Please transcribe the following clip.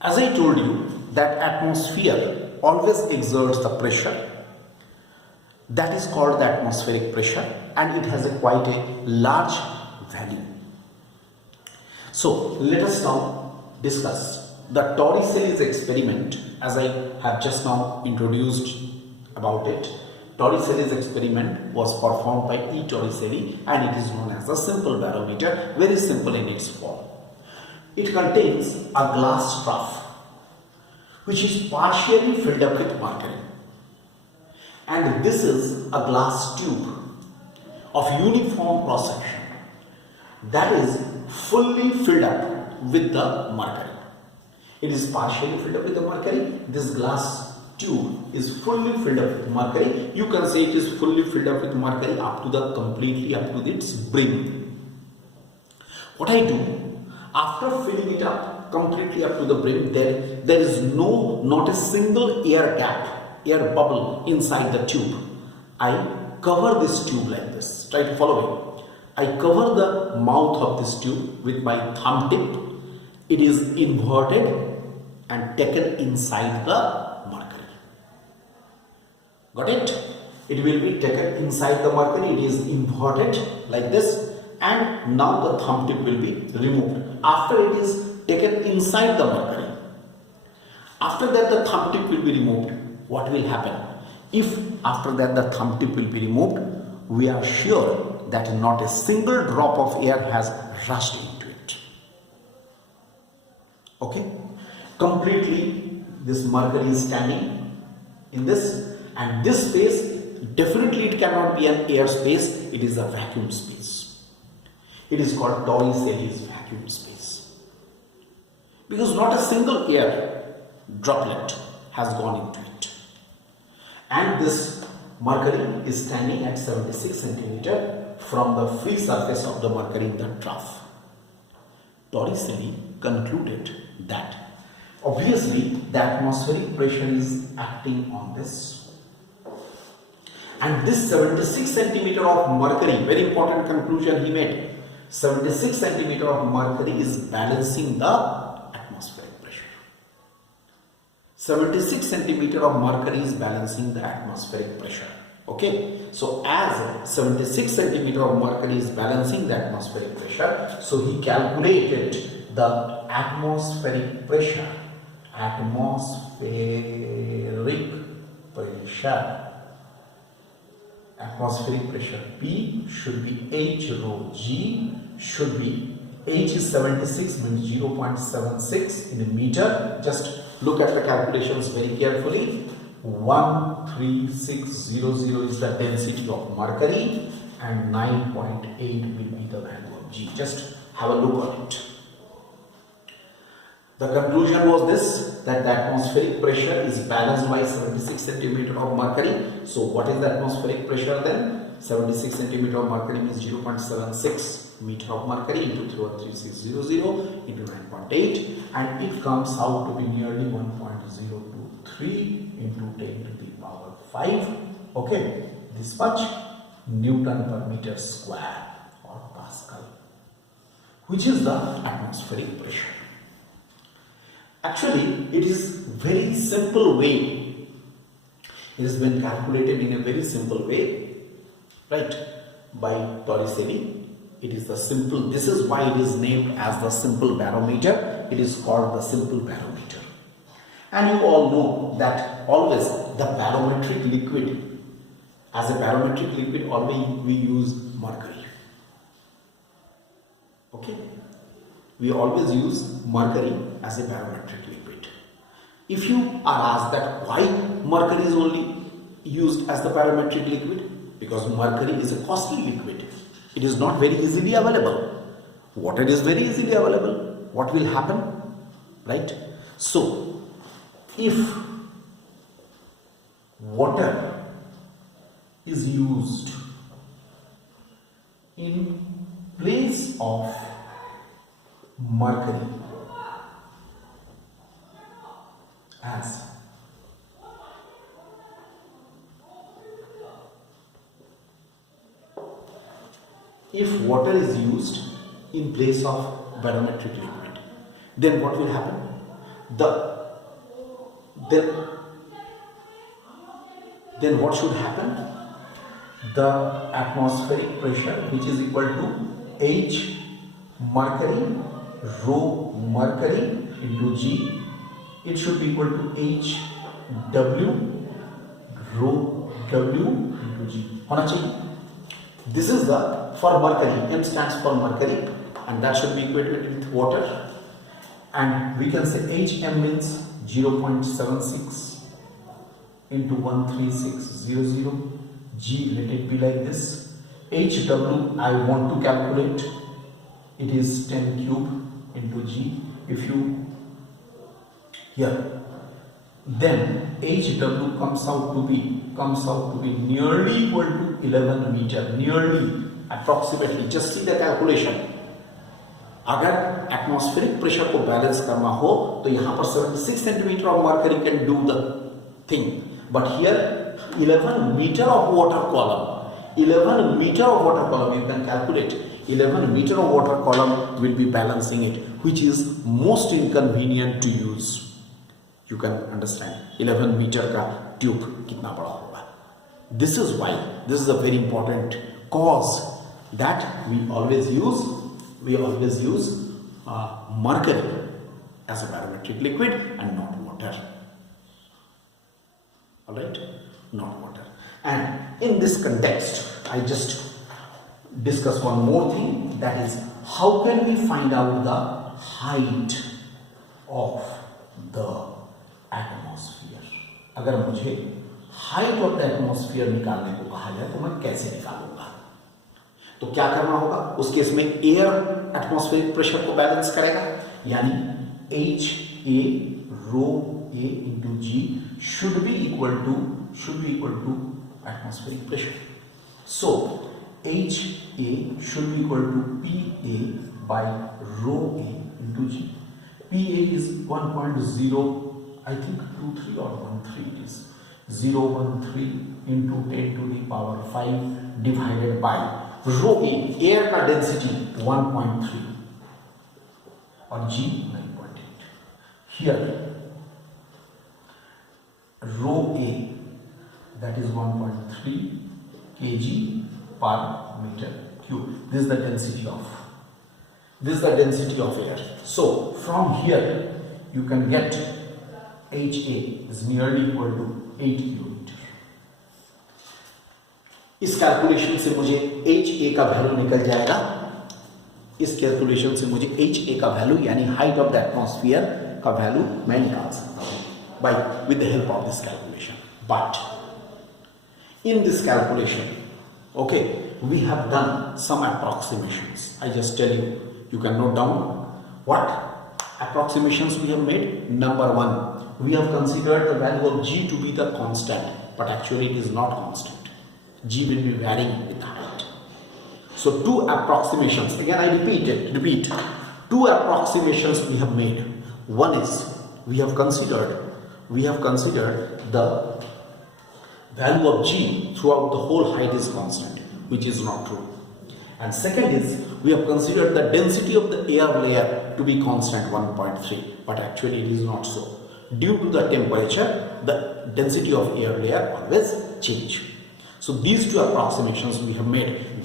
As I told you that atmosphere always exerts the pressure that is called the atmospheric pressure, and it has a quite a large value. So let us now discuss the Torricelli's experiment, as I have just now introduced about it. Torricelli's experiment was performed by E. Torricelli and it is known as the simple barometer, very simple in its form. It contains a glass trough which is partially filled up with mercury, and this is a glass tube of uniform cross section that is fully filled up with the mercury. It is partially filled up with the mercury. This glass tube is fully filled up with mercury. You can say it is fully filled up with mercury up to its brim. What I do, after filling it up completely up to the brim, there is not a single air gap, air bubble inside the tube. I cover this tube like this. Try to follow me. I cover the mouth of this tube with my thumb tip. It is inverted and taken inside the mercury. Got it? It will be taken inside the mercury. It is inverted like this, and now the thumb tip will be removed. After it is taken inside the mercury, after that the thumb tip will be removed, what will happen? If after that the thumb tip will be removed, we are sure that not a single drop of air has rushed into it. Okay? Completely this mercury is standing in this, and this space, definitely it cannot be an air space, it is a vacuum space. It is called Torricelli's vacuum space, because not a single air droplet has gone into it, and this mercury is standing at 76 centimeter from the free surface of the mercury in the trough. Torricelli concluded that obviously the atmospheric pressure is acting on this, and this 76 centimeter of mercury, very important conclusion he made, 76 centimeter of mercury is balancing the atmospheric pressure. 76 centimeter of mercury is balancing the atmospheric pressure. Okay, so as 76 centimeter of mercury is balancing the atmospheric pressure, so he calculated the atmospheric pressure. Atmospheric pressure P should be H rho G, should be H is 76 means 0.76 in a meter. Just look at the calculations very carefully. 13600 is the density of mercury and 9.8 will be the value of G. Just have a look at it. The conclusion was this, that the atmospheric pressure is balanced by 76 centimeter of mercury. So what is the atmospheric pressure then? 76 centimeter of mercury means 0.76 meter of mercury into 13600 into 9.8, and it comes out to be nearly 1.023 into 10 to the power 5. Okay, this much Newton per meter square or Pascal, which is the atmospheric pressure. Actually, it is very simple way. It has been calculated in a very simple way, right, by Torricelli. It is the simple, this is why it is named as the simple barometer. It is called the simple barometer. And you all know that always the barometric liquid, as a barometric liquid, always we use mercury. Okay? We always use mercury as a barometric liquid. If you are asked that why mercury is only used as the barometric liquid, because mercury is a costly liquid. It is not very easily available. Water is very easily available. What will happen? Right? So, if water is used in place of mercury as if water is used in place of barometric liquid, then what will happen? the then what should happen? The atmospheric pressure, which is equal to H mercury rho mercury into G, it should be equal to H W rho W into G. होना चाहिए. This is the for mercury. M stands for mercury, and that should be equated with water. And we can say HM means 0.76 into 13600. G, let it be like this. HW I want to calculate. It is 10 cube into G. If you here, then HW comes out to be nearly equal to 11 meter. Nearly, approximately. Just see the calculation. अगर atmospheric pressure को balance करना हो तो यहाँ पर 76 centimetre of mercury can do the thing, but here 11 meter of water column. 11 meter of water column, you can calculate. 11 meter of water column will be balancing it, which is most inconvenient to use. You can understand 11 meter का tube कितना बड़ा होगा. This is why, this is a very important cause that we always use mercury as a barometric liquid and not water. Alright, not water. And in this context, I just discuss one more thing, that is how can we find out the height of the atmosphere. अगर मुझे height of the atmosphere निकालने को कहा जाए तो मैं कैसे निकालूंगा? तो क्या करना होगा? उस केस में एयर एटमॉस्फेरिक प्रेशर को बैलेंस करेगा, यानी H A rho A into G should be equal to atmospheric pressure. So H A should be equal to P A by rho A into G. P A is 1.0, I think 23 or 13 it is 013 into 10 to the power 5 divided by rho A, air का density 1.3 और G 9.8. Here rho A, that is 1.3 kg per meter cube. This is the density of air. So from here you can get HA is nearly equal to 8 kilometer. इस calculation से मुझे HA का value निकल जाएगा. इस calculation से मुझे HA का वैल्यू यानी हाइट ऑफ द एटमॉस्फेयर का वैल्यू मैं निकाल सकता हूं by with the help of this calculation. But in this calculation, okay, we have done some approximations. I just tell you, you can note down what approximations we have made. Number one, we have considered the value of G to be the constant, but actually it is not constant. G will be varying with height. So two approximations, again I repeat, two approximations we have made. One is we have considered the value of G throughout the whole height is constant, which is not true. And second is we have considered the density of the air layer to be constant 1.3, but actually it is not so. Due to the temperature, the density of air layer always change. So these two approximations we have made.